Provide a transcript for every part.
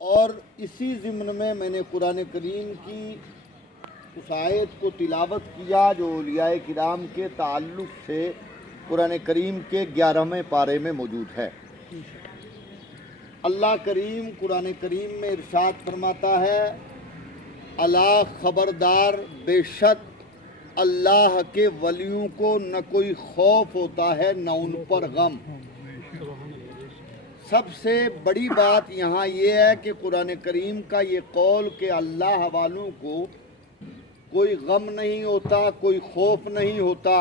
اور اسی ضمن میں نے قرآن کریم کی اس آیت کو تلاوت کیا جو اولیاء کرام کے تعلق سے قرآن کریم کے 11ویں پارے میں موجود ہے۔ اللہ کریم قرآن کریم میں ارشاد فرماتا ہے، الا خبردار، بے شک اللہ کے ولیوں کو نہ کوئی خوف ہوتا ہے نہ ان پر غم۔ سب سے بڑی بات یہاں یہ ہے کہ قرآن کریم کا یہ قول کہ اللہ والوں کو کوئی غم نہیں ہوتا، کوئی خوف نہیں ہوتا،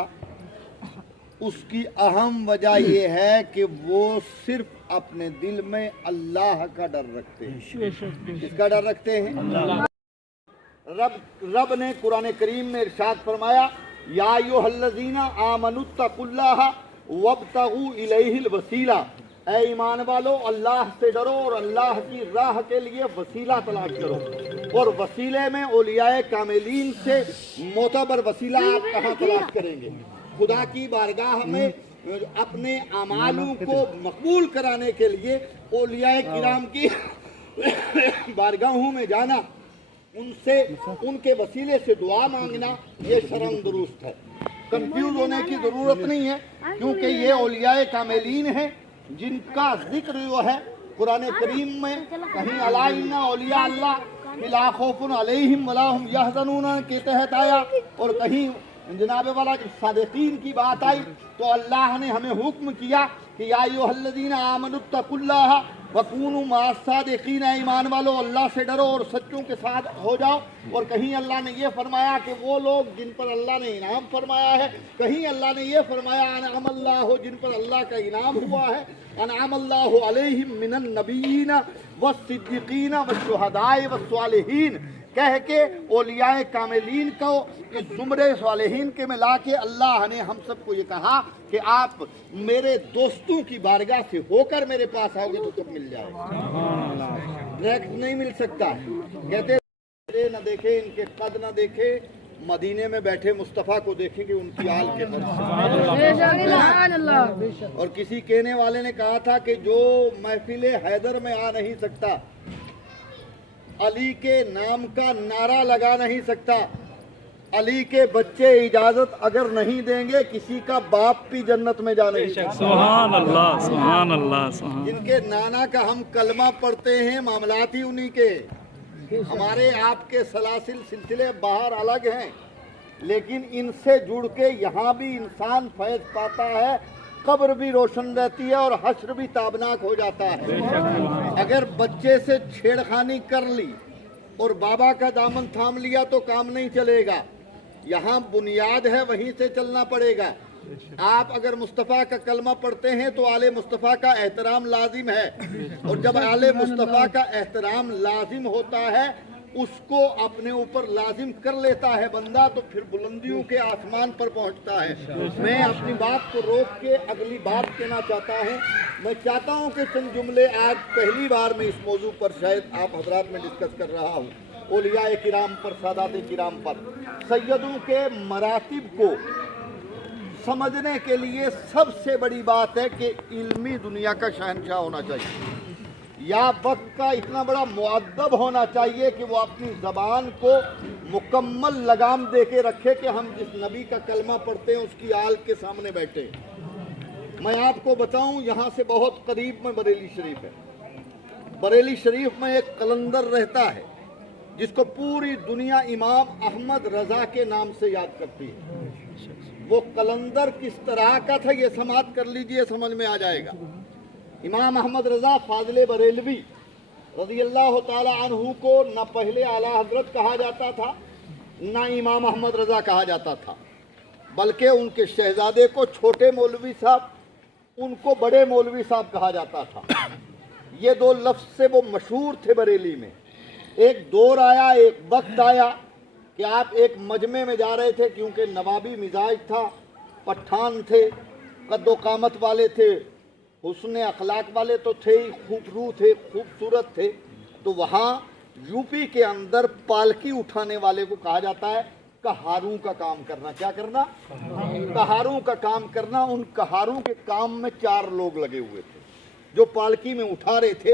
اس کی اہم وجہ یہ ہے کہ وہ صرف اپنے دل میں اللہ کا ڈر رکھتے ہیں۔ کس کا ڈر رکھتے ہیں؟ رب نے قرآن کریم میں ارشاد فرمایا، یا ایھا الذین آمنوا اتقوا اللہ وابتغوا الیہ الوسیلہ، اے ایمان والو اللہ سے ڈرو اور اللہ کی راہ کے لیے وسیلہ تلاش کرو۔ اور وسیلے میں اولیاء کاملین سے معتبر وسیلہ آپ کہاں تلاش کریں گے؟ خدا کی بارگاہ میں اپنے اعمالوں کو مقبول کرانے کے لیے اولیاء کرام کی بارگاہوں میں جانا، ان سے ان کے وسیلے سے دعا مانگنا، یہ شرم درست ہے۔ کنفیوز ہونے کی ضرورت نہیں ہے، کیونکہ یہ اولیاء کاملین ہیں جن کا ذکر جو ہے قرآن کریم میں کہیں الا ان اولیاء اللہ لا خوف علیہم ولا ہم یحزنون کے تحت آیا، اور کہیں جناب والا جب صادقین کی بات آئی تو اللہ نے ہمیں حکم کیا کہ یا ایھا الذین آمنوا اتقوا اللہ وکونوا مع الصادقین، ایمان والو اللہ سے ڈرو اور سچوں کے ساتھ ہو جاؤ۔ اور کہیں اللہ نے یہ فرمایا کہ وہ لوگ جن پر اللہ نے انعام فرمایا ہے، کہیں اللہ نے یہ فرمایا انعم اللہ، جن پر اللہ کا انعام ہوا ہے، انعم اللہ علیہم من النبیین والصدیقین والشہداء والصالحین، کہہ کے اولیاء کاملین کو اس زمرے صالحین کے میں لا کے اللہ نے ہم سب کو یہ کہا کہ آپ میرے دوستوں کی بارگاہ سے ہو کر میرے پاس آؤ گے تو تب مل جائے گا، ڈائریکٹ نہیں مل سکتا ہے۔ کہتے ہیں نہ دیکھیں، ان کے قد نہ دیکھیں، مدینے میں بیٹھے مصطفیٰ کو دیکھیں کہ ان کی آل کے فرق۔ اور کسی کہنے والے نے کہا تھا کہ جو محفل حیدر میں آ نہیں سکتا، علی کے نام کا نعرہ لگا نہیں سکتا، علی کے بچے اجازت اگر نہیں دیں گے، کسی کا باپ بھی جنت میں جا نہیں سکتا۔ سبحان اللہ، سبحان اللہ، سبحان۔ جن کے نانا کا ہم کلمہ پڑھتے ہیں، معاملات ہی انہی کے، ہمارے آپ کے سلاسل سلسلے باہر الگ ہیں، لیکن ان سے جڑ کے یہاں بھی انسان فیض پاتا ہے، قبر بھی روشن رہتی ہے اور حشر بھی تابناک ہو جاتا ہے۔ اگر بچے سے چھیڑخانی کر لی اور بابا کا دامن تھام لیا تو کام نہیں چلے گا، یہاں بنیاد ہے، وہیں سے چلنا پڑے گا۔ آپ اگر مصطفیٰ کا کلمہ پڑھتے ہیں تو آل مصطفیٰ کا احترام لازم ہے، اور جب آل مصطفیٰ کا احترام لازم ہوتا ہے، اس کو اپنے اوپر لازم کر لیتا ہے بندہ، تو پھر بلندیوں کے آسمان پر پہنچتا ہے۔ میں اپنی بات کو روک کے اگلی بات کہنا چاہتا ہوں۔ میں چاہتا ہوں کہ چند جملے آج پہلی بار میں اس موضوع پر شاید آپ حضرات میں ڈسکس کر رہا ہوں، اولیاء کرام پر، سادات کرام پر۔ سیدوں کے مراتب کو سمجھنے کے لیے سب سے بڑی بات ہے کہ علمی دنیا کا شہنشاہ ہونا چاہیے، یا وقت کا اتنا بڑا مؤدب ہونا چاہیے کہ وہ اپنی زبان کو مکمل لگام دے کے رکھے کہ ہم جس نبی کا کلمہ پڑھتے ہیں اس کی آل کے سامنے بیٹھے۔ میں آپ کو بتاؤں، یہاں سے بہت قریب میں بریلی شریف ہے۔ بریلی شریف میں ایک قلندر رہتا ہے جس کو پوری دنیا امام احمد رضا کے نام سے یاد کرتی ہے۔ وہ قلندر کس طرح کا تھا یہ سماعت کر لیجئے، سمجھ میں آ جائے گا۔ امام احمد رضا فاضل بریلوی رضی اللہ تعالی عنہ کو نہ پہلے اعلیٰ حضرت کہا جاتا تھا، نہ امام احمد رضا کہا جاتا تھا، بلکہ ان کے شہزادے کو چھوٹے مولوی صاحب، ان کو بڑے مولوی صاحب کہا جاتا تھا۔ یہ دو لفظ سے وہ مشہور تھے بریلی میں۔ ایک دور آیا، ایک وقت آیا کہ آپ ایک مجمع میں جا رہے تھے، کیونکہ نوابی مزاج تھا، پٹھان تھے، قد و قامت والے تھے، حسن اخلاق والے تو تھے ہی، خوبرو تھے، خوبصورت تھے، تو وہاں یوپی کے اندر پالکی اٹھانے والے کو کہا جاتا ہے کہاروں کا کام کرنا۔ کیا کرنا؟ کہاروں کا کام کرنا۔ ان کہاروں کے کام میں 4 لوگ لگے ہوئے تھے جو پالکی میں اٹھا رہے تھے۔